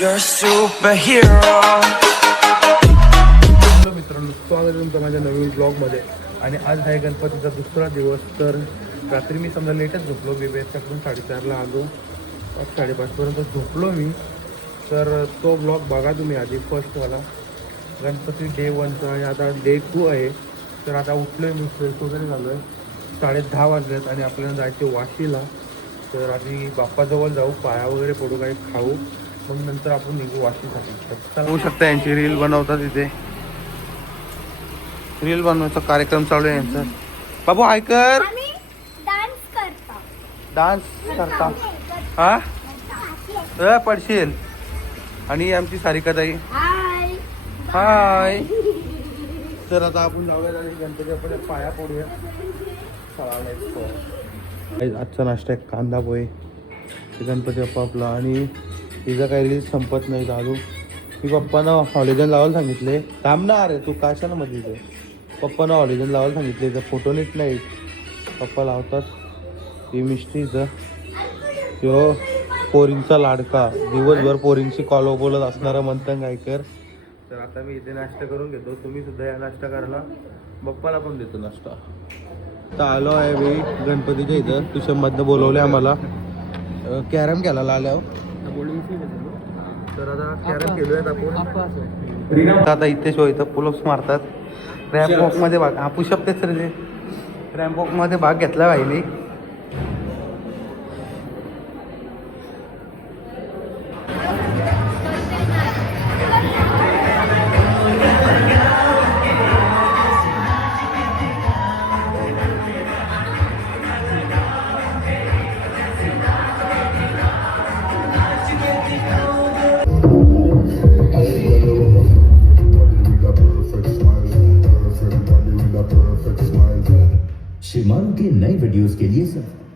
You're superhero. Hello मित्रांनो स्वागत तुमचं माझ्या नवीन ब्लॉगमध्ये आणि आज आहे गणपतीचा दुसरा दिवस तर रात्री मी समजा लेटच झोपलो मी बेबेच्याकडून साडेचारला आलो. पाच साडेपाचपर्यंत झोपलो मी. तर तो ब्लॉग बघा तुम्ही आधी फर्स्टवाला गणपती डे वनचा आणि आता डे टू आहे. तर आता उठलो आहे मी फ्रेश वगैरे झालो आहे साडे दहा वाजलेत आणि आपल्याला जायचे वाशीला. तर आधी बाप्पाजवळ जाऊ पाया वगैरे पडू काही खाऊ. मग नंतर आपण निघू वाशीसाठी होऊ शकता यांची रील बनवतात इथे. रील बनवायचा कार्यक्रम चालू आहे यांचा. बाबू आयकर आम्ही डान्स करतो. डान्स करता. हा अ, पडशील. आणि आमची सारिकाताई हाय हाय तर आता आपण जाऊया आणि गणपती आपण पाया पडूया. आजचा नाश्ता आहे कांदा पोहे. ते गणपती बाप्पा आपला आणि तिचं काही रील संपत नाही दादू मी पप्पानं हॉलिजन लावायला सांगितले. थांब ना अरे तू काशानं मध्ये इथे पप्पानं हॉलिजन लावायला सांगितले तर फोटो नीट नाही. पप्पा लावतात. ही मिष्टी इथं. किंवा पोरींचा लाडका. दिवसभर पोरींची कॉल बोलत असणारा मंथन गायकर. तर आता मी इथे नाश्ता करून घेतो. तुम्ही सुद्धा या नाश्ता करायला. पप्पाला पण देतो नाश्ता. तर आलो आहे मी गणपतीच्या इथं. ट्युशनमधनं बोलवले आम्हाला. कॅरम खेळायला आल्यावर. तर आता कॅरम खेळूयात आपण. आता इथे शो इथं पुलप्स मारतात. रॅम्प वॉकमध्ये भाग हा पुशअप तेच रे रॅम्प वॉकमध्ये भाग घेतला पाहिजे शिमारू के नए वीडियोस के लिए सब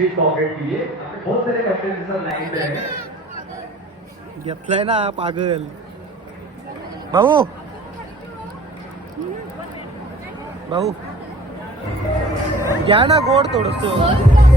प्लीज कॉपरेट कीजिए बहुत सारे कंटेंट सर लाइन पे है घेतलाय ना पागल. भाऊ. भाऊ. घ्या ना गोड थोडस.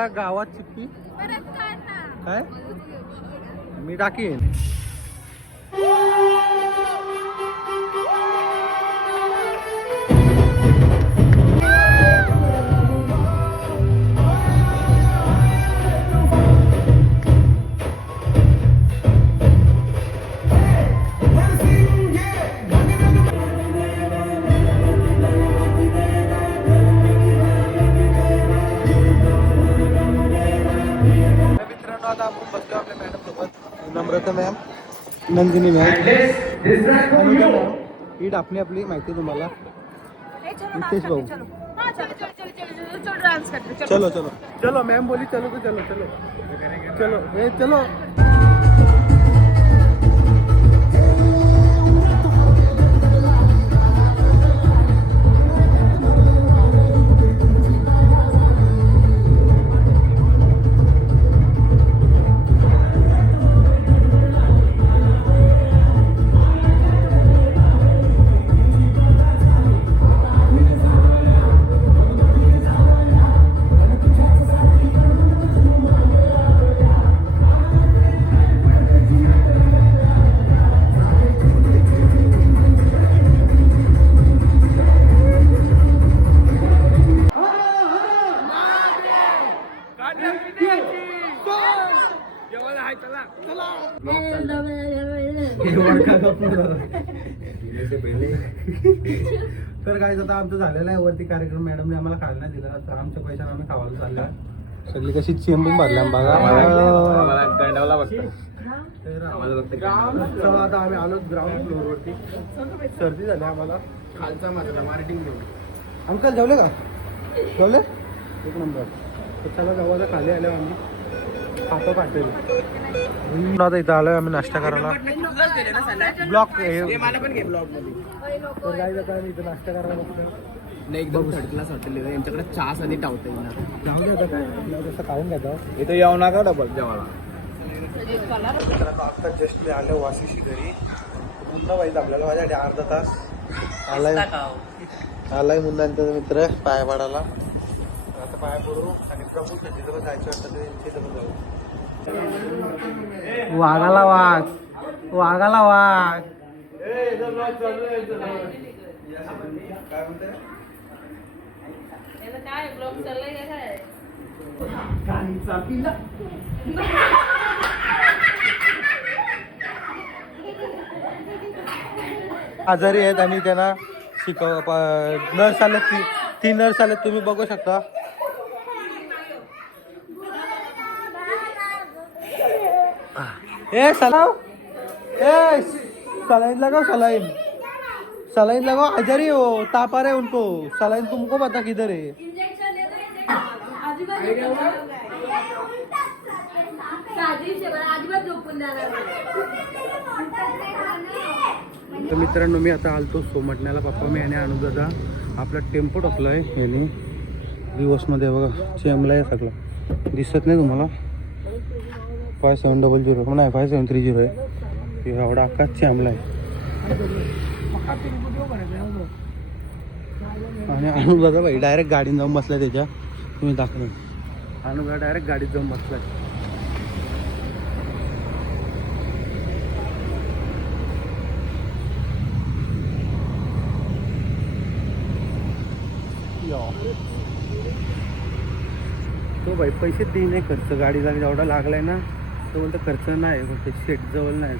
त्या आईच्या गावात चिप्पी काय? मी टाकीन. Namrata ma'am Nandini ma'am. Anuja ma'am ही डापणी आपली माहिती आहे तुम्हाला. नितेश भाऊ. चलो. चलो चलो मैम बोली चलो तो चलो चलो. चलो ए, चलो. तर काय आता आमचं झालेलं आहे. वरती कार्यक्रम मॅडमने आम्हाला खायला नाही दिला. तर आमच्या पैशाने आम्ही खावायला चाललो सगळी कशी चेंबून भरल्या? बघा. तर चला आता आम्ही आलो ग्राउंड फ्लोअर वरती. सर्दी झाली आम्हाला. खालचा माझा मार्टिंग अंकल जेवले का? जेवले? एक नंबर. तर चला जाऊ आता खाली आलो आम्ही खातो पाठवले आता इथं आलोय आम्ही नाश्ता करायला. ब्लॉक इथं नाश्ता करायला बघतो एकदम थर्ड क्लास हॉटेल आहे. यांच्याकडे चहा आणि टावता येणार जाऊ दे आता काय आपल्याला जसं खाऊन घेतो. इथं येऊ नका डबल जेवायला. आता जस्ट मी आलो वाशीशी घरी. मुन्ना पाहिजे आपल्याला माझ्यासाठी अर्धा तास आलाय. आलाय मुन्ना त्याचा मित्र पाया पाडायला आता पाया पडू आणि पण जायचं वाटतं तिथं पण जाऊ. वाघाला वाघ. वाघाला वाघ. आजारी आहेत आणि त्यांना शिकव प- नर्स आल्यात ती ती नर्स आल्यात तुम्ही बघू शकता. ए सलाव ए सलाइन लगाओ सलाइन सलाइन लगाओ आजारी हो ताप आ रहा है उनको. सलाइन तुमको पता किधर है तर मित्रांनो मी आता आलतो सोमटण्याला. पप्पा मी आणि अनुदादा. आपला टेम्पो टाकलाय. याने दिवसमध्ये बघा चेमला आहे सगळं. दिसत नाही तुम्हाला? फाय सेवन डबल झिरो नाही फाय सेवन थ्री झिरो आहे एवढा अख्खा आमला आहे आणि अनुदादा भाई डायरेक्ट गाडीत जाऊन बसला त्याच्या. तुम्ही दाखवा. अनुदा डायरेक्ट गाडीत जाऊन बसला तो भाई पैसे दे नाही खर्च. गाडीला जेवढा लागलाय ना. तो म्हणतो खर्च नाही. फक्त शेट जवळ नाही.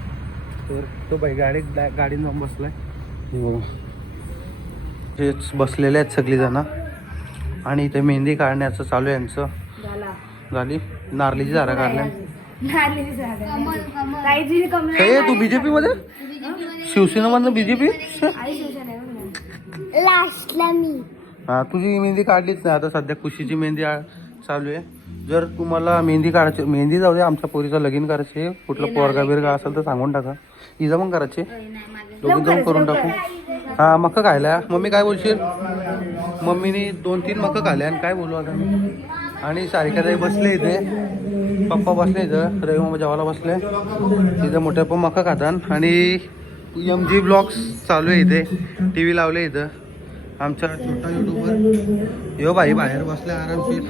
तर तो भाई गाडी गाडीत जाऊन बसलाय. हे बघा. हेच बसलेले आहेत सगळी जण आणि इथे मेहंदी काढण्याचं चालू आहे यांचं. झाली. नारळीची झाडं काढल्या. हे तू बीजेपी मध्ये? शिवसेना मधनं बीजेपी लास्टला मी. हा तुझी मेहंदी काढलीच नाही. आता सध्या खुशीची मेहंदी चालू आहे. जर तुम्हाला मेहंदी काढायची मेहंदी जाऊ दे आमच्या पोरीचं लगीन करायचे. कुठलं पोरगा बिरगा असेल तर सांगून टाका. इजा पण करायचे. दोघं जाऊन करून टाकू. हा मक्का खायला. मम्मी काय बोलशील? मम्मीने दोन तीन मक्का खाल्ल्या आणि काय बोलू आता? मी आणि सारिकाताई बसले इथे. पप्पा बसले इथं. रवी मामा जेवायला बसले. इथं मोठे पण मक्का खातात. आणि एम जी ब्लॉग्स चालू आहे इथे. टी व्ही लावले इथं. आमचा छोटा युट्यूबर यो बाई बाहेर बसल्या आरामशीर.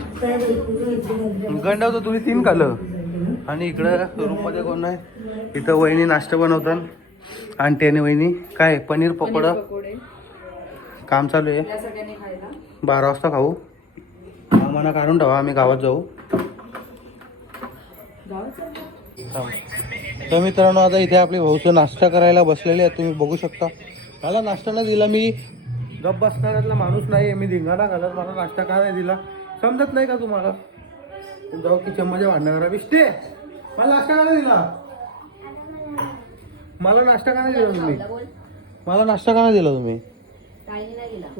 गंडावतो तुम्ही तीन खाल्लं आणि इकडं रूममध्ये कोण आहे इथं वहिनी नाश्ता बनवतात. आंटी आणि वहिनी. काय पनीर पकोडा? काम चालू आहे. बारा वाजता खाऊ. आम्हाला काढून ठेवा आम्ही गावात जाऊ. तर मित्रांनो आता इथे आपले भाऊचं नाश्ता करायला बसलेले आहेत. तुम्ही बघू शकता. मला नाश्ता नाही दिला मी गप बसणाऱ्यातला माणूस नाही मी धिंगाणा घालत मला नाश्ता का नाही दिला? समजत नाही का तुम्हाला? जाऊ किचनमध्ये भांडण करा. बिष्टे! मला नाश्ता का नाही दिला? मला नाश्ता का नाही दिला तुम्ही? मला नाश्ता का नाही दिला तुम्ही?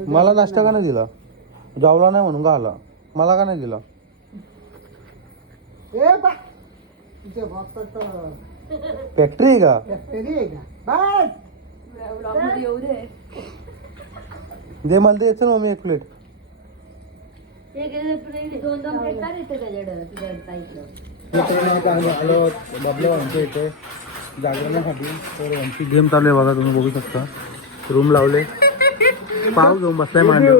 मला नाश्ता का नाही दिला? जावला नाही म्हणून का आला? मला का नाही दिला? फॅक्टरी आहे का? दे मला दे येतं ना मम्मी एक प्लेट दोन दोन प्लेट काय येते त्याच्याकडं तुझ्या ताईकडं. मित्रांनो आता आम्ही आलो बबल्या आमच्या इथे. तर आमची गेम चालू आहे बघा तुम्ही बघू शकता. रूम लावले. पाव घेऊन बसलाय मांडव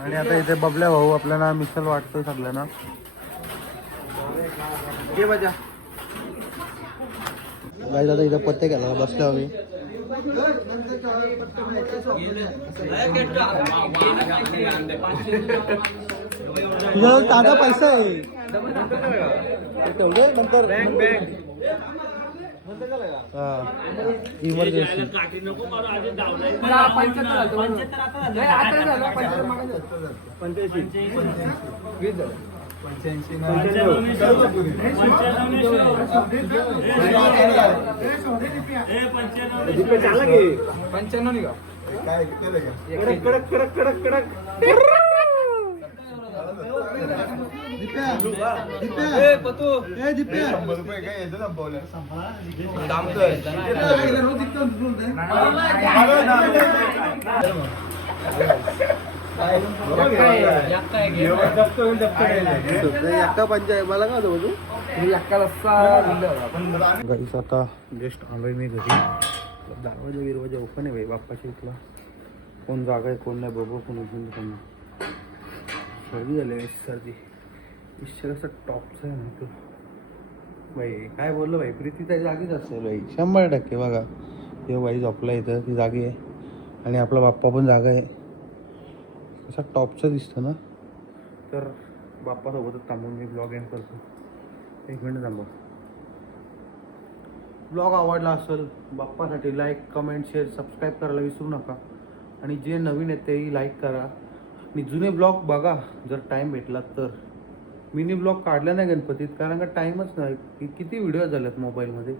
आणि आता इथे बबल्या भाऊ आपल्याला मिसल वाटतोय सगळ्यांना. गाईज आता इथं पत्ते घ्यायला बसले आम्ही. तुझ्या ताजा पैसा आहे. तेवढे नंतर हा. इमर्जन्सी पंच्याण्णव निघा कडक कडक कडक कडक एक्का पंचायत मला का होतं तू गाईस आता जस्ट आलोय मी घरी. दरवाजा बिरवाजा ओपन आहे भाई बाप्पाच्या इथला. कोण जागा आहे कोण नाही बघू कोण उठून कोण. नाही. सर्दी झाली आहे, सर्दी. इश्चर असं टॉपचं आहे ना तो बाई काय बोललो भाई प्रीती त्या जागीच असेल भाई शंभर टक्के बघा. हे बाई झोपला इथं ती जागी आहे. आणि आपला बाप्पा पण जागा आहे असं टॉपचं दिसतं ना. तर बाप्पासोबतच थांबून मी ब्लॉग एंड करतो. एक मिनिट थांबा ब्लॉग आवडला असेल बाप्पासाठी लाईक कमेंट शेअर सबस्क्राईब करायला विसरू नका. आणि जे नवीन आहेत तेही लाईक करा. आणि जुने ब्लॉग बघा जर टाईम भेटला तर. मिनी ब्लॉग काढला नाही गणपतीत कारण का टाईमच नाही. किती व्हिडिओ झालेत मोबाईलमध्ये